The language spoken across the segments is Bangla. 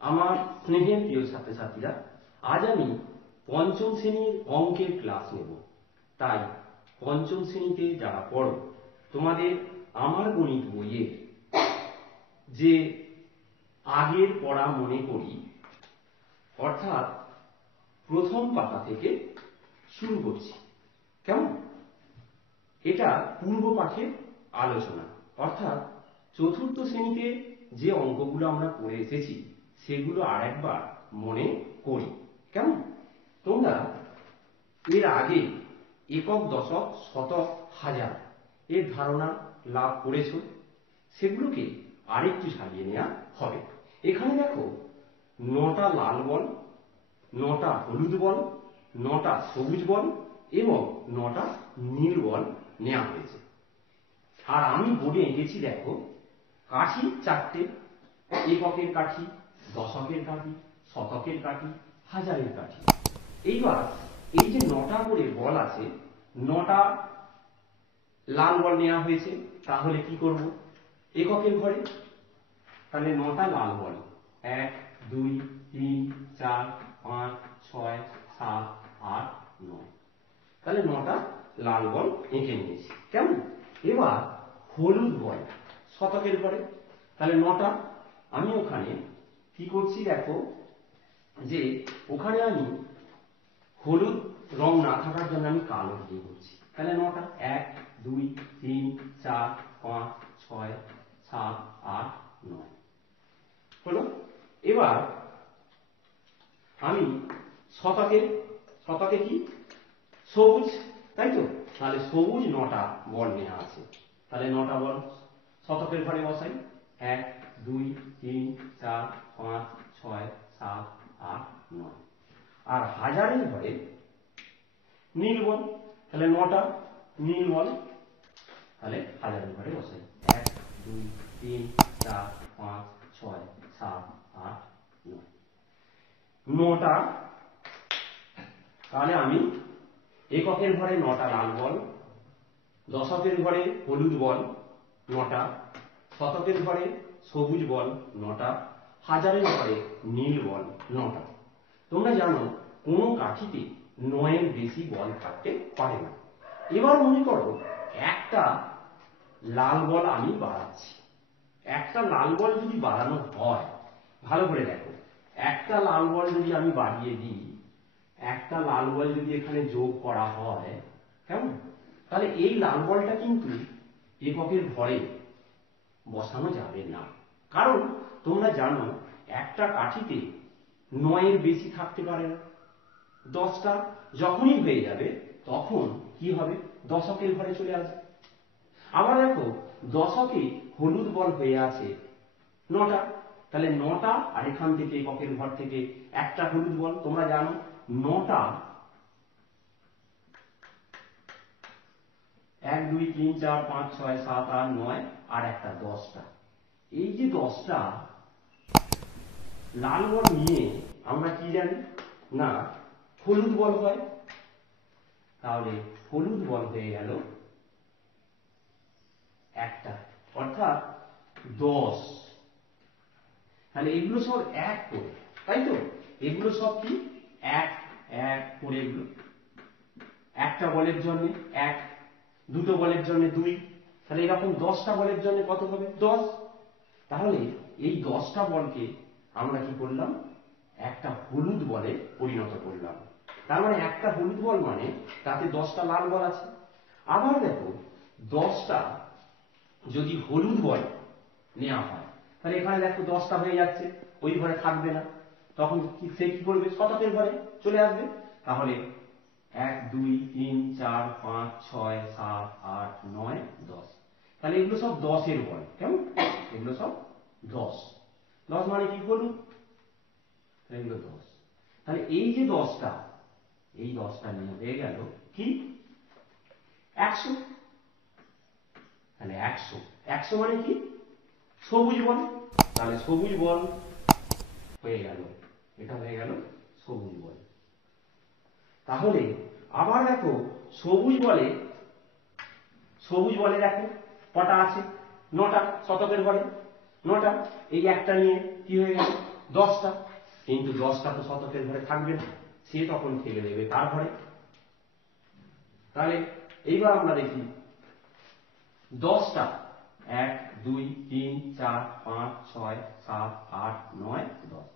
আমার স্নেহের প্রিয় ছাত্রছাত্রীরা, আজ আমি পঞ্চম শ্রেণীর অঙ্কের ক্লাস নেব। তাই পঞ্চম শ্রেণীতে যারা পড়ো, তোমাদের আমার গণিত বইয়ের যে আগের পড়া মনে করি, অর্থাৎ প্রথম পাতা থেকে শুরু করছি। কেমন? এটা পূর্ব পাঠের আলোচনা, অর্থাৎ চতুর্থ শ্রেণীতে যে অঙ্কগুলো আমরা পড়ে এসেছি সেগুলো আরেকবার মনে করি। কেমন? তোমরা এর আগে একক, দশক, শতক, হাজার এর ধারণা লাভ করেছ, সেগুলোকে আরেকটু সাজিয়ে নেওয়া হবে। এখানে দেখো 9টা লাল বল, 9টা হলুদ বল, 9টা সবুজ বল এবং 9টা নীল বল নেওয়া হয়েছে। আর আমি বোর্ডে এঁকেছি দেখো কাঠি 4টে, এককের কাঠি, দশকের কাঠি, শতকের কাঠি, হাজারের কাঠি। এইবার এই যে 9টা করে বল আছে, 9টা লাল বল নেওয়া হয়েছে, তাহলে কি করব? এককের ঘরে তাহলে 9টা লাল বল, 1 2 3 4 5 6 7 8 9, তাহলে 9টা লাল বল এঁকে নিয়েছি। কেমন? এবার হলুদ বল শতকের ঘরে, তাহলে 9টা। আমি ওখানে কি করছি দেখো, যে ওখানে আমি হলুদ রং না থাকার জন্য আমি কালো দিয়ে করছি। তাহলে 9টা, 1 2 3 4 5 6 7 8 9 হলো। এবার আমি শতকে কি সবুজ, তাই তো? তাহলে সবুজ 9টা বল নেওয়া আছে, তাহলে 9টা বল শতকের ঘরে বসাই। 1 2 3 4 5 6 7 8 9। আর হাজারের ঘরে নীল বল, তাহলে 9টা নীল বল, তাহলে হাজারের ঘরে বসাই। 1 2 3 4 5 6 7 8 9, 9টা। তাহলে আমি এককের ঘরে 9টা লাল বল, দশকের ঘরে হলুদ বল 9টা, শতকের ঘরে সবুজ বল 9টা, হাজারের ঘরে নীল বল 9টা। তোমরা জানো কোনো কাঠিতে 9-এর বেশি বল থাকতে পারে না। এবার মনে করো একটা লাল বল আমি বাড়াচ্ছি। একটা লাল বল যদি বাড়ানো হয়, ভালো করে দেখো, একটা লাল বল যদি আমি বাড়িয়ে দিই, একটা লাল বল যদি এখানে যোগ করা হয়, কেমন? তাহলে এই লাল বলটা কিন্তু এককের ঘরে বসানো যাবে না, কারণ তোমরা জানো একটা কাঠিতে 9-এর বেশি থাকতে পারে না। 10টা যখনই হয়ে যাবে তখন কি হবে? দশকের ঘরে চলে আসবে। আবার দেখো দশকে হলুদ বল হয়ে আছে 9টা, তাহলে 9টা আর এখান থেকে এককের ঘর থেকে একটা হলুদ বল, তোমরা জানো 9টা 1 2 3 4 5 6 7 8 9 আর একটা 10টা। এই যে 10টা লাল বল নিয়ে আমরা কি জানি না হলুদ বল হয়, তাহলে হলুদ বল হয়ে গেল একটা, অর্থাৎ 10। তাহলে এগুলো সব 1 করে, তাই তো? এগুলো সব কি 1 1 করে, এগুলো একটা বলের জন্য 1, দুটো বলের জন্য 2, তাহলে এরকম 10টা বলের জন্য কত হবে? 10। তাহলে এই 10টা বলকে আমরা কি করলাম? একটা হলুদ বলে পরিণত করলাম। তার মানে একটা হলুদ বল মানে তাতে 10টা লাল বল আছে। আবার দেখো 10টা যদি হলুদ বল নেওয়া হয়, তাহলে এখানে দেখো 10টা হয়ে যাচ্ছে, ওই ঘরে থাকবে না, তখন সে কি করবে? শতকের ঘরে চলে আসবে। তাহলে 1 2 3 4 5 6 7 8 9 10, তাহলে এগুলো সব 10-এর বল। কেমন? এগুলো সব 10 10 মানে কি হলুদ, এগুলো 10। তাহলে এই যে 10টা, এই 10টা নিয়ে হয়ে গেল কি 100। তাহলে 100 মানে কি সবুজ বল, তাহলে সবুজ বল হয়ে গেল, এটা হয়ে গেল সবুজ বল। তাহলে আবার দেখো সবুজ বলে দেখো কটা আছে? 9টা, শতকের ঘরে 9টা, এই একটা নিয়ে কি হয়ে গেল 10টা, কিন্তু 10টা তো শতকের ঘরে থাকবে না, সে তখন ফেলে দেবে কার ঘরে। তাহলে এইবার আমরা দেখি 10টা 1 2 3 4 5 6 7 8 9 10,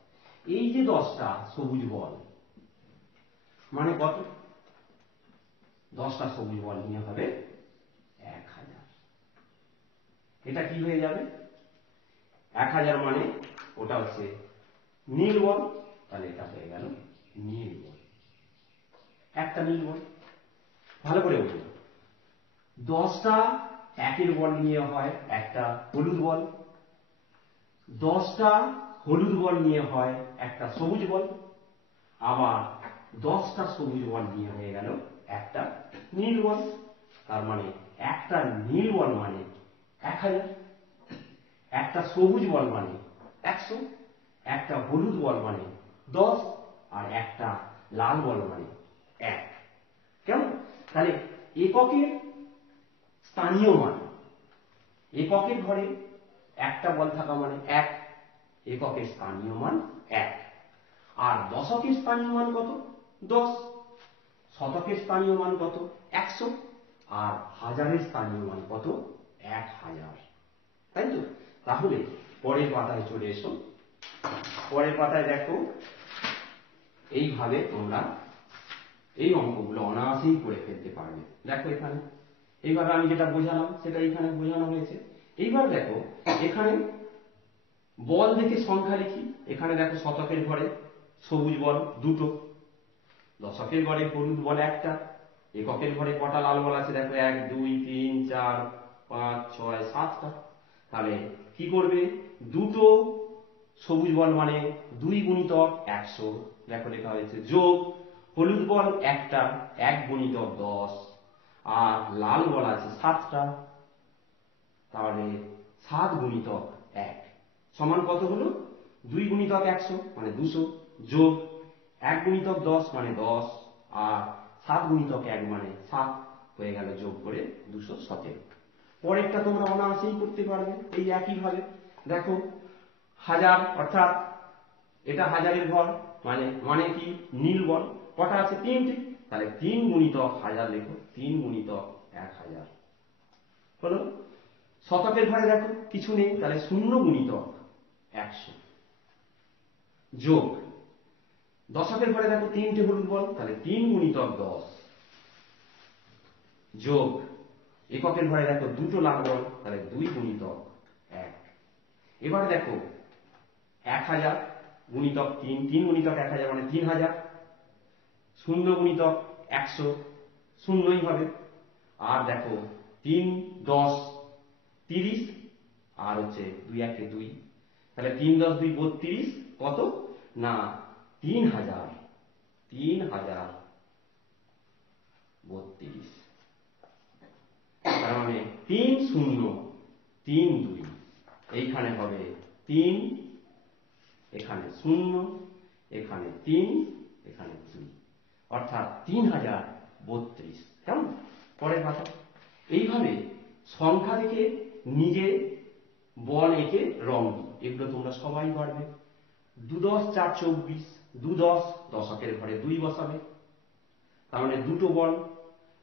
এই যে 10টা সবুজ বল মানে কত? 10টা সবুজ বল নিয়ে হবে 1000। এটা কি হয়ে যাবে? 1000 মানে ওটা হচ্ছে নীল বল, তাহলে এটা হয়ে গেল নীল বল, একটা নীল বল। ভালো করে বুঝুন, 10টা একের বল নিয়ে হয় একটা হলুদ বল, 10টা হলুদ বল নিয়ে হয় একটা সবুজ বল, আবার 10টা সবুজ বল নিয়ে হয়ে গেল একটা নীল বল। তার মানে একটা নীল বল মানে 1000, একটা সবুজ বল মানে 100, একটা হলুদ বল মানে 10, আর একটা লাল বল মানে 1। কেমন? তাহলে এককের স্থানীয় মান, এককের ঘরে একটা বল থাকা মানে 1, এককের স্থানীয় মান 1। আর দশকের স্থানীয় মান কত? 10, শতকের স্থানীয় মান কত? 100, আর হাজারের স্থানীয় মান কত? 1000। তাই তো? তাহলে পরের পাতায় চলে এসো। পরের পাতায় দেখো, এইভাবে তোমরা এই অঙ্কগুলো অনায়াসেই করে ফেলতে পারবে। দেখো এখানে এইভাবে আমি যেটা বোঝালাম সেটা এখানে বোঝানো হয়েছে। এইবার দেখো এখানে বল দেখে সংখ্যা লিখি। এখানে দেখো শতকের ঘরে সবুজ বল 2টো, দশকের ঘরে হলুদ বল 1টা, এককের ঘরে কটা লাল বল আছে দেখো 1 2 3 4 5 6 7টা। তাহলে কি করবে? 2টো সবুজ বল মানে 2 গুণিতক 100, দেখো লেখা হয়েছে, যোগ হলুদ বল 1টা 1 গুণিতক 10, আর লাল বল আছে 7টা, তাহলে 7 গুণিতক 1 সমান কত হলো? 2 গুণিতক 100 মানে 200, যোগ 1 গুণিতক 10 মানে 10, আর 7 গুণিতক 1 মানে 7, হয়ে গেল যোগ করে 217। পরেরটা তোমরা অনায়াসেই করতে পারবে এই একই ভাবে। দেখো 1000, অর্থাৎ এটা হাজারের ঘর মানে মানে কি? নীল বল কটা আছে? 3টে, তাহলে 3 গুণিতক 1000 লেখো, 3 গুণিতক 1000 হলো। শতকের ঘরে দেখো কিছু নেই, তাহলে 0 গুণিতক 100, যোগ দশকের ঘরে দেখো 3টে হলুদ বল, তাহলে 3 গুণিতক 10, যোগ এককের ঘরে দেখো 2টো লাল বল, তাহলে 2 গুণিতক 1। এবার দেখো 1000 গুণিতক 3, 3 গুণিতক 1000 মানে 3000, 0 গুণিতক 100 শূন্যই হবে, আর দেখো 3 10 30, আর হচ্ছে 2 1 2, তাহলে 3 10 2 32, কত না 3000, 3032। তার মানে 3 0 3 2, এইখানে হবে 3, এখানে 0, এখানে 3, এখানে 2, অর্থাৎ 3032। কেমন? পরের কথা, এইভাবে সংখ্যা দেখে নিজে বল এঁকে রং দিই, এগুলো তোমরা সবাই পারবে। 2 10 4 24, 2 10 দশকের ঘরে 2 বসাবে, তার মানে 2টো বল,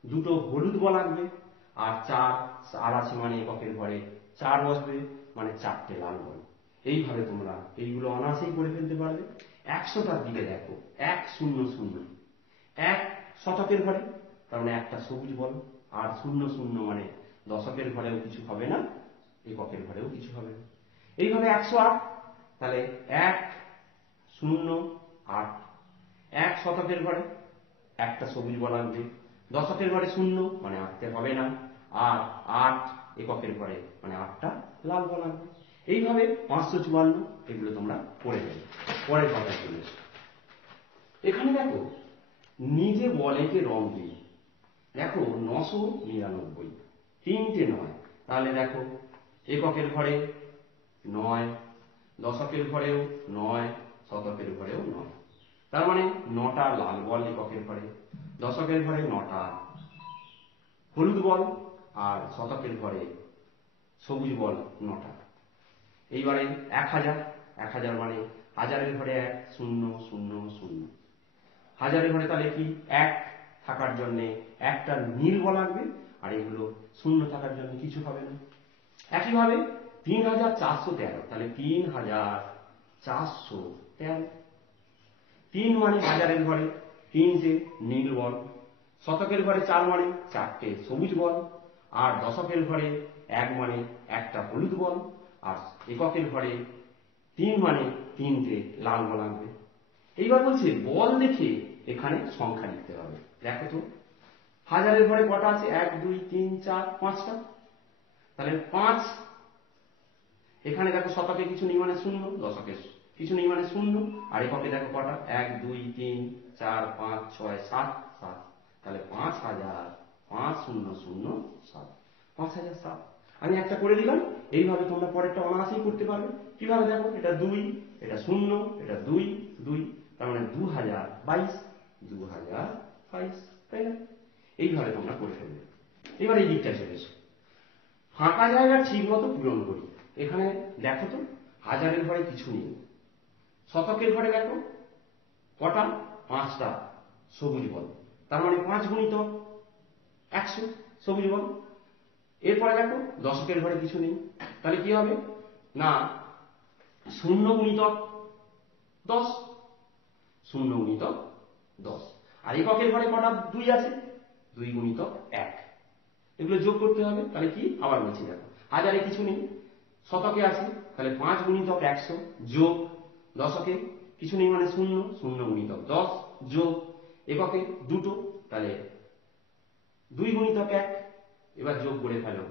2টো হলুদ বল আঁকবে, আর 4 আর আছে মানে এককের ঘরে 4 বসবে, মানে 4টে লাল বল। এইভাবে তোমরা এইগুলো অনায়াসেই করে ফেলতে পারবে। 100টার দিকে দেখো 1 0 0, 1 শতকের ঘরে, তার মানে একটা সবুজ বল, আর 0 0 মানে দশকের ঘরেও কিছু হবে না, এককের ঘরেও কিছু হবে না। এইভাবে 108, তাহলে 1 0 8, 1 শতকের ঘরে একটা সবুজ বল আনবে, দশকের ঘরে 0 মানে আঁকতে হবে না, আর 8 এককের ঘরে মানে 8টা লাল বল আনবে। এইভাবে 554 এগুলো তোমরা পড়ে যাবে। পরের কথায় চলে এসো। এখানে দেখো নিজে বল এঁকে রং দিই। দেখো 999, 3টে 9, তাহলে দেখো এককের ঘরে 9, দশকের ঘরেও 9, শতকের ঘরেও 9, তার মানে 9টা লাল বল এককের ঘরে, দশকের ঘরে 9টা হলুদ বল, আর শতকের ঘরে সবুজ বল 9টা। এইবারে 1000, 1000 মানে হাজারের ঘরে 1 0 0 0, হাজারের ঘরে তাহলে কি 1 থাকার জন্য একটা নীল বল লাগবে, আর এগুলো শূন্য থাকার জন্য কিছু হবে না। একইভাবে 3413, তাহলে 3413, 3 মানে হাজারের ঘরে 3টে নীল বল, শতকের ঘরে 4 মানে 4টে সবুজ বল, আর দশকের ঘরে 1 মানে একটা হলুদ বল, আর এককের ঘরে 3 মানে 3টে লাল বল লাগবে। এইবার বলছে বল দেখে এখানে সংখ্যা লিখতে হবে। দেখো তো হাজারের ঘরে কটা আছে? 1 2 3 4 5টা, তাহলে 5। এখানে দেখো শতকে কিছু নেই মানে 0, দশকে কিছু নেই মানে 0, আর এককে দেখো কটা? 1 2 3 4 5 6 7 7, তাহলে 5007, 5007। আমি একটা করে দিলাম, এইভাবে তোমরা পরেরটা অনায়াসেই করতে পারবে। কিভাবে দেখো, এটা 2, এটা 0, এটা 2 2, তার মানে 2022, 2022, তাই না? এইভাবে তোমরা করে ফেলবে। এবার এই দিকটা চলে এসো, ফাঁকা জায়গা ঠিক মতো পূরণ করি। এখানে দেখো তো হাজারের ঘরে কিছু নেই, শতকের ঘরে দেখো কটা? 5টা সবুজ বল, তার মানে 5 গুণিতক 100 সবুজ বল। এরপরে দেখো দশকের ঘরে কিছু নেই, তাহলে কি হবে না 0 গুণিতক 10, 0 গুণিতক 10, আর এককের ঘরে কটা? 2 আছে, 2 গুণিতক 1, এগুলো যোগ করতে হবে। তাহলে কি, আবার বলছি দেখো হাজারে কিছু নেই, শতকে আছে, তাহলে 5 গুণিতক 100 যোগ, দশকে কিছু নেই মানে 0, 0 গুণিতক 10 যোগ, এককে দুটো, তাহলে 2 গুণিতক 1, এবার যোগ করে ফেলো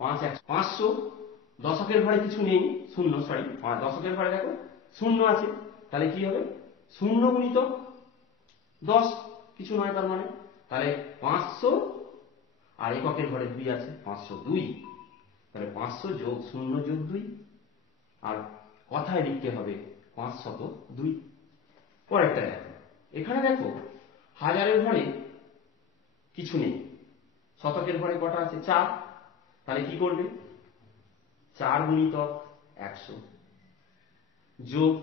5 500, দশকের ঘরে কিছু নেই 0, সরি দশকের ঘরে দেখো 0 আছে, তাহলে কি হবে 0 গুণিতক 10 কিছু নয়, তার মানে তাহলে 500, আর এককের ঘরে 2 আছে 502, তাহলে 500 যোগ 0 যোগ 2, আর কথায় লিখতে হবে 502। পরেরটা দেখো, এখানে দেখো হাজারের ঘরে কিছু নেই, শতকের ঘরে কটা আছে? 4, তাহলে কি করবে 4 গুণিতক 100 যোগ,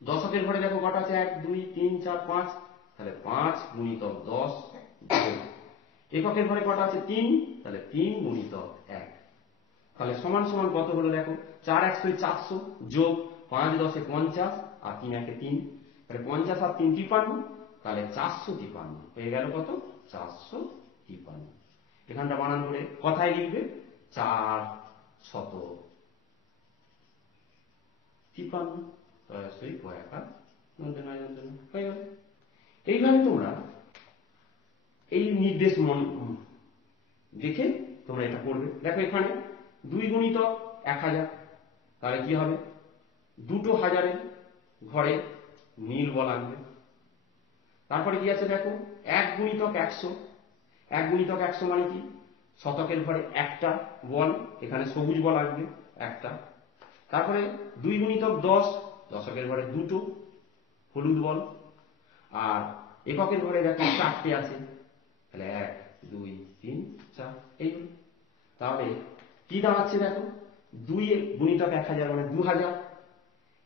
দশকের ঘরে দেখো কটা আছে? 1 2 3 4 5, তাহলে 5 গুণিতক 10 যোগ, এককের ঘরে কটা আছে? 3, তাহলে 3 গুণিতক 1, তাহলে সমান সমান কত হলো দেখো 4 100 400 যোগ 5 10 50, আর 3 1 3, তাহলে 50 আর 3 53, তাহলে 453 হয়ে গেল কত? 453। এখানটা বানান করে কথায় লিখবে 453, হয়ে গেল। এইভাবে তোমরা এই নির্দেশ দেখে তোমরা এটা করবে। দেখো এখানে 2 গুণিতক 1000, তাহলে কি হবে দুটো হাজারের ঘরে নীল বল আনবে। তারপরে কি আছে দেখো 1 গুণিতক 100, 1 গুণিতক 100 মানে কি শতকের ঘরে একটা বল, এখানে সবুজ বল আসবে একটা। তারপরে 2 গুণিতক 10, দশকের ঘরে দুটো হলুদ বল, আর এককের ঘরে দেখো 4টে আছে, তাহলে 1 2 3 4 এইগুলো। তাহলে কি দাঁড়াচ্ছে দেখো 2 গুণিতক 1000 মানে 2000,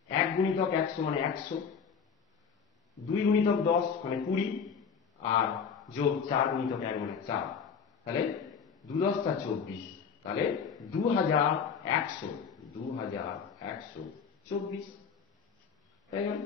1 গুণিতক 100 মানে 100, 2 গুণিতক 10 মানে 20, আর যোগ 4 গুণিতক 1 মানে 4, তাহলে 2 10 টা 24, তাহলে 2124, তাই গেল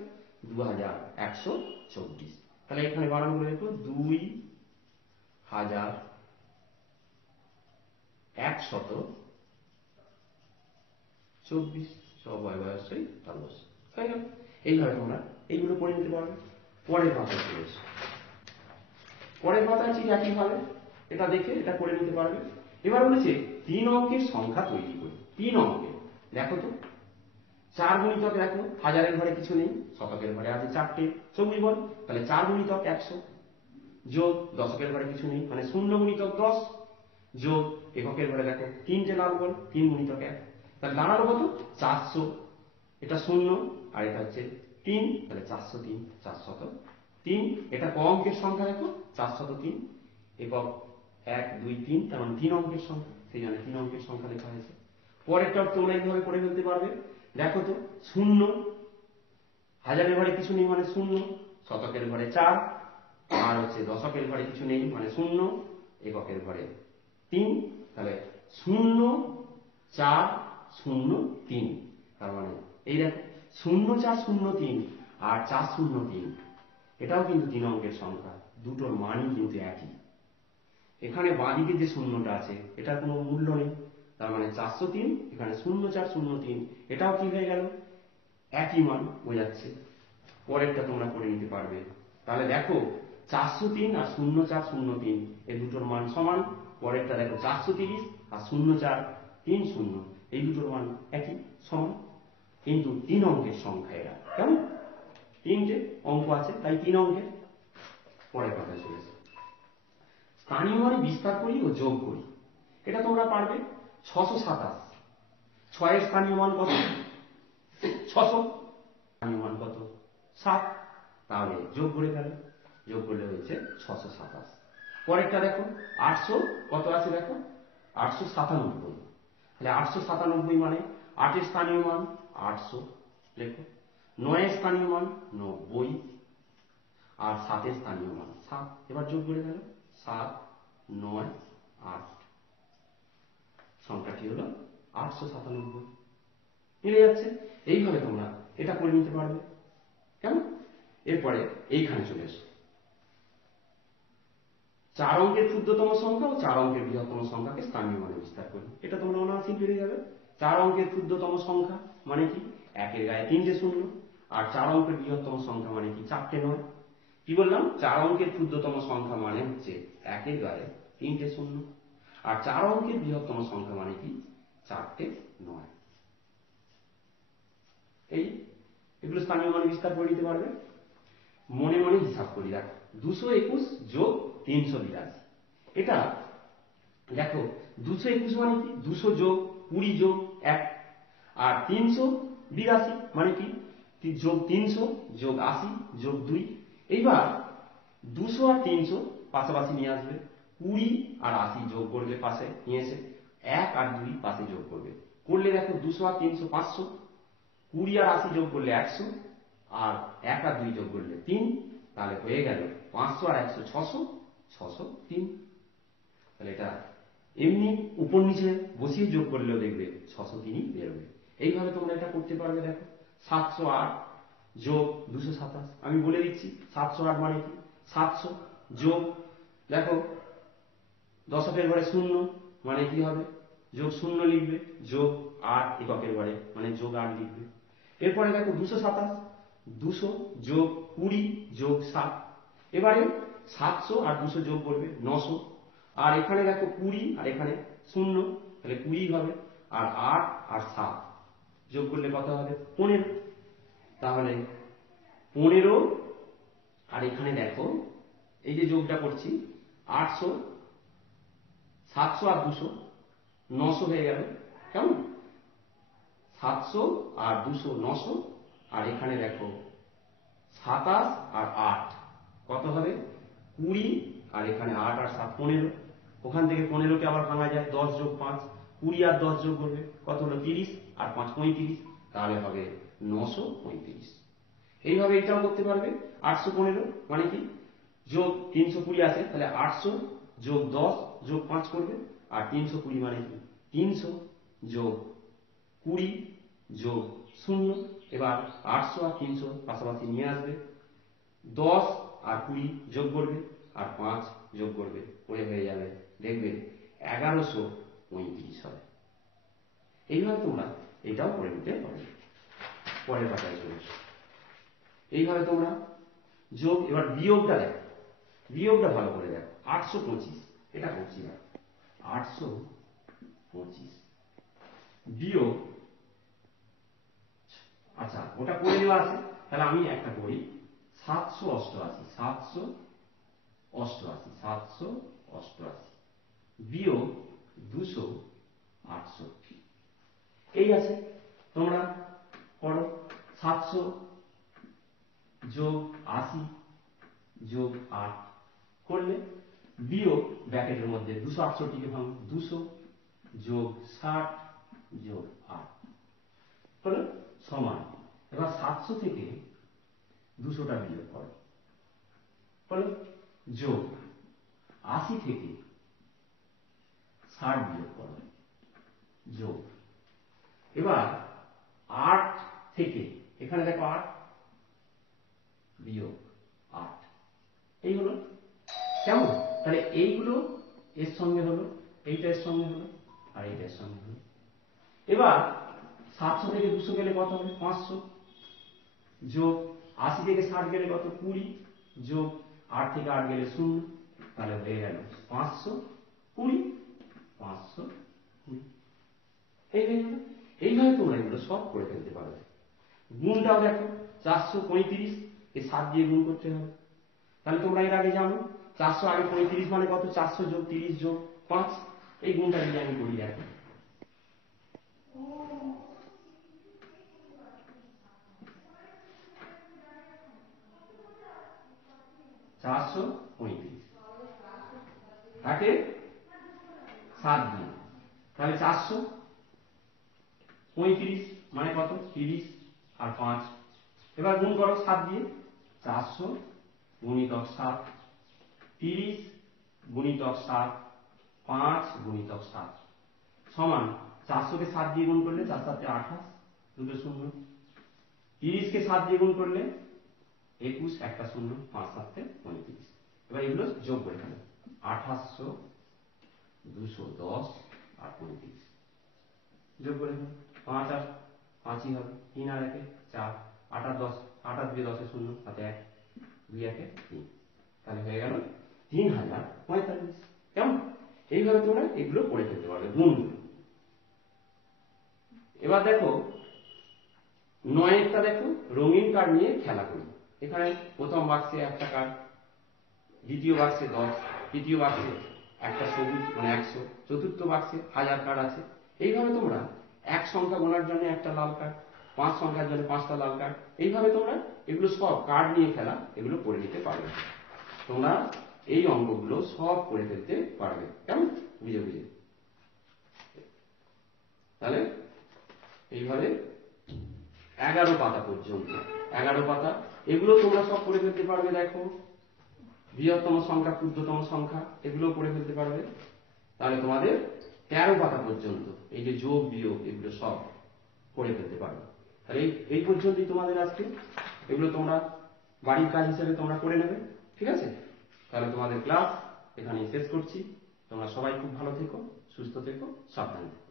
2124। তাহলে এখানে বানান করে দেখো 2124, সবাই বয়সই তার বয়স হয়ে গেল। এইভাবে তোমরা এইগুলো করে নিতে পারবে। পরের পাতায় চলে এসো, পরের পাতায় ঠিক একইভাবে এটা দেখে এটা করে নিতে পারবে। এবার বলেছে 3 অঙ্কের সংখ্যা তৈরি করি। 3 অঙ্কের দেখো তো 4 গুণিতক দেখো হাজারের ঘরে কিছু নেই, শতকের ঘরে আছে 4টে সবুজ বল, তাহলে 4 গুণিতক 100 যোগ, দশকের ঘরে কিছু নেই মানে 0 গুণিতক 10 যোগ, এককের ঘরে দেখো 3টে লাল বল 3 গুণিতক 1, তাহলে দাঁড়ালো কত 400, এটা 0 আর এটা হচ্ছে 3, তাহলে 403, 403। এটা ক অঙ্কের সংখ্যা দেখো 403, একক 1 2 3, তার মানে 3 অঙ্কের সংখ্যা, সেই জন্য 3 অঙ্কের সংখ্যা লেখা হয়েছে। পরেরটা তোমরা এইভাবে করে ফেলতে পারবে। দেখো তো শূন্য, হাজারের ঘরে কিছু নেই মানে শূন্য, শতকের ঘরে 4, আর হচ্ছে দশকের ঘরে কিছু নেই মানে শূন্য, এককের ঘরে 3, তাহলে 0 4 0 3। তার মানে এই দেখো 0 4 0 3 আর 4 0 3, এটাও কিন্তু 3 অঙ্কের সংখ্যা, দুটোর মানই কিন্তু একই। এখানে বাঁদিকে যে শূন্যটা আছে এটার কোনো মূল্য নেই, তার মানে 403, এখানে 0 4 0 3, এটাও কি হয়ে গেল, একই মান বোঝাচ্ছে। পরেরটা তোমরা করে নিতে পারবে। তাহলে দেখো 403 আর 0 4 0 3 এই দুটোর মান সমান। পরেরটা দেখো 430 আর 0 4 3 0, এই দুটোর মান একই সমান, কিন্তু 3 অঙ্কের সংখ্যা এরা। কেমন, 3টে অঙ্ক আছে তাই 3 অঙ্কের। পরের কথা চলেছে, স্থানীয় মানে বিস্তার করি ও যোগ করি, এটা তোমরা পারবে। 627, 6 এর স্থানীয় মান কত, 600, স্থানীয় মান কত, 7, তাহলে যোগ করে গেল, যোগ করলে হয়েছে 627। পরেরটা দেখো 800 কত আছে দেখো, 897, তাহলে 897 মানে 8 এর স্থানীয় মান 800 লেখো, 9 এর স্থানীয় মান 90, আর 7 এর স্থানীয় মান 7, এবার যোগ করে গেল 7 9 8, সংখ্যাটি হলো 897, মিলে যাচ্ছে। এইভাবে তোমরা এটা করে নিতে পারবে। কেমন, এরপরে এইখানে চলে এসো, 4 অঙ্কের ক্ষুদ্রতম সংখ্যা ও 4 অঙ্কের বৃহত্তম সংখ্যাকে স্থানীয় মানে বিস্তার করি, এটা তোমরা অনায়াসেই পেরে যাবে। 4 অঙ্কের ক্ষুদ্রতম সংখ্যা মানে কি, 1 এর গায়ে 3টে শূন্য, আর 4 অঙ্কের বৃহত্তম সংখ্যা মানে কি 4টে নয়। কি বললাম, 4 অঙ্কের ক্ষুদ্রতম সংখ্যা মানে হচ্ছে 1 এর গায়ে 3টে শূন্য, আর 4 অঙ্কের বৃহত্তম সংখ্যা মানে কি 4টে নয়। এই এগুলো স্থানীয় মানে বিস্তার করে নিতে পারবে। মনে মনে হিসাব করি, দেখো 221 যোগ 382, এটা দেখো 221 মানে কি 200 যোগ 20 যোগ 1, আর 382 মানে কি যোগ 300 যোগ 80 যোগ 2। এইবার 200 আর 300 পাশাপাশি নিয়ে আসবে, 20 আর 80 যোগ করবে পাশে নিয়ে এসে, 1 আর 2 পাশে যোগ করবে, করলে দেখো 200 আর 300 500, 20 আর 80 যোগ করলে 100, আর 1 আর 2 যোগ করলে 3, তাহলে হয়ে গেল 500 আর 100 600, 603। তাহলে এটা এমনি উপর নিচে বসিয়ে যোগ করলেও দেখবে 603ই বেরোবে। এইভাবে তোমরা এটা করতে পারবে। দেখো 708 যোগ 227, আমি বলে দিচ্ছি 708 মানে কি, 700 যোগ, দেখো দশকের ঘরে 0 মানে কি হবে, যোগ 0 লিখবে, যোগ 8 এককের ঘরে মানে যোগ 8 লিখবে। এরপরে দেখো 227, 200 যোগ 20 যোগ 7, এবারে 700 আর 200 যোগ করবে 900, আর এখানে দেখো 20 আর এখানে 0, তাহলে 20 হবে, আর 8 আর 7 যোগ করলে কত হবে 15, তাহলে 15, আর এখানে দেখো এই যে যোগটা করছি 800 700 আর 200 900 হয়ে গেল। কেমন, 700 আর 200 900, আর এখানে দেখো 27 আর 8 কত হবে 20, আর এখানে 8 আর 7 15, ওখান থেকে 15কে আবার ভাঙা যায় 10 যোগ 5, 20 আর 10 যোগ করবে কত হলো 30, আর 5 35, তাহলে হবে 935। এইভাবে এটাও করতে পারবে। 815 মানে কি, যোগ 320 আছে, তাহলে 800 যোগ 10 যোগ 5 করবে, আর 320 মানে কি 300 যোগ 20 যোগ 0, এবার 800 আর 300 পাশাপাশি নিয়ে আসবে, 10 আর 20 যোগ করবে, আর 5 যোগ করবে, করে হয়ে যাবে দেখবে 1135 হয়। এইভাবে তোমরা এটাও করে নিতে পারবে। পরের পাতায় চলে এসো, এইভাবে তোমরা যোগ, এবার বিয়োগটা দেখো, বিয়োগটা ভালো করে দেখো, 825 এটা করছি না, 825 বিয়োগ, আচ্ছা ওটা করে দেওয়া আছে, তাহলে আমি একটা করি 788, 788 বিয়োগ 268, এই আছে, তোমরা করো 700 যোগ 80 যোগ 8 করলে, বিয়োগ ব্র্যাকেটের মধ্যে 268কে ভাঙো, 200 যোগ 60 যোগ 8 হলো। সমান, এবার 700 থেকে 200টা বিয়োগ করো, হলো যোগ 80 থেকে 60 বিয়োগ করো, যোগ এবার 8 থেকে এখানে দেখো 8 বিয়োগ 8, এই হলো কেমন। তাহলে এইগুলো এর সঙ্গে হলো, এইটা এর সঙ্গে হলো, আর এইটা এর সঙ্গে হলো। এবার 700 থেকে 200 গেলে কত হবে? 500, যোগ 80 থেকে 60 গেলে কত? 20, যোগ 8 থেকে 8 গেলে 0, তাহলে হয়ে গেল 520, 520। এইভাবে তোমরা এগুলো সব করে ফেলতে পারবে। গুণটাও দেখো, 435 কে 7 দিয়ে গুণ করতে হবে। তাহলে তোমরা এর আগে জানো 400 আগে 35 মানে কত? 400 যোগ 30 যোগ 5, এই গুণটা যদি আমি করি দেখো, চারশো 35 তাকে 7 দিয়ে, তাহলে 435 মানে কত? 30 আর 5, এবার গুণ করো 7 দিয়ে, 400 গুণিতক 7, 30 গুণিতক 7, 5 গুণিতক 7 সমান 400 কে 7 দিয়ে গুণ করলে 4 7 28, দুটো শূন্য, 30 কে 7 দিয়ে গুণ করলে 21, একটা শূন্য, 5 7 35। এবার এগুলো যোগ করে ফেলো, 2800, 210 আর 35 যোগ করে ফেলো, 5 আর 5ই হবে, 3 আর 1 4, 8 আর 10, 8 আর 2 10 শূন্য, হাতে 1, 2 1 3, তাহলে হয়ে গেল 3045। কেমন? এইভাবে তোমরা এগুলো করে ফেলতে পারবে গুণগুলো। এবার দেখো 9 দেখো, রঙিন কার্ড নিয়ে খেলা করি। এখানে প্রথম বাক্সে একটা কার্ড, দ্বিতীয় বাক্সে 10, তৃতীয় বাক্সে একটা সবুজ মানে 100, চতুর্থ বাক্সে 1000 কার্ড আছে। এইভাবে তোমরা 1 সংখ্যা গোনার জন্য একটা লাল কার্ড, 5 সংখ্যার জন্য 5টা লাল কার্ড, এইভাবে তোমরা এগুলো সব কার্ড নিয়ে খেলা এগুলো করে নিতে পারবে। তোমরা এই অঙ্কগুলো সব করে ফেলতে পারবে। কেমন? বুঝে বুঝে। তাহলে এইভাবে 11 পাতা পর্যন্ত, 11 পাতা এগুলো তোমরা সব করে ফেলতে পারবে। দেখো বৃহত্তম সংখ্যা, ক্ষুদ্রতম সংখ্যা এগুলো করে ফেলতে পারবে। তাহলে তোমাদের 13 পাতা পর্যন্ত এই যে যোগ বিয়োগ এগুলো সব করে ফেলতে পারবে। তাহলে এই পর্যন্তই তোমাদের আজকে, এগুলো তোমরা বাড়ির কাজ হিসেবে তোমরা করে নেবে। ঠিক আছে? তাহলে তোমাদের ক্লাস এখানে শেষ করছি। তোমরা সবাই খুব ভালো থেকো, সুস্থ থেকো, সাবধানে থেকো।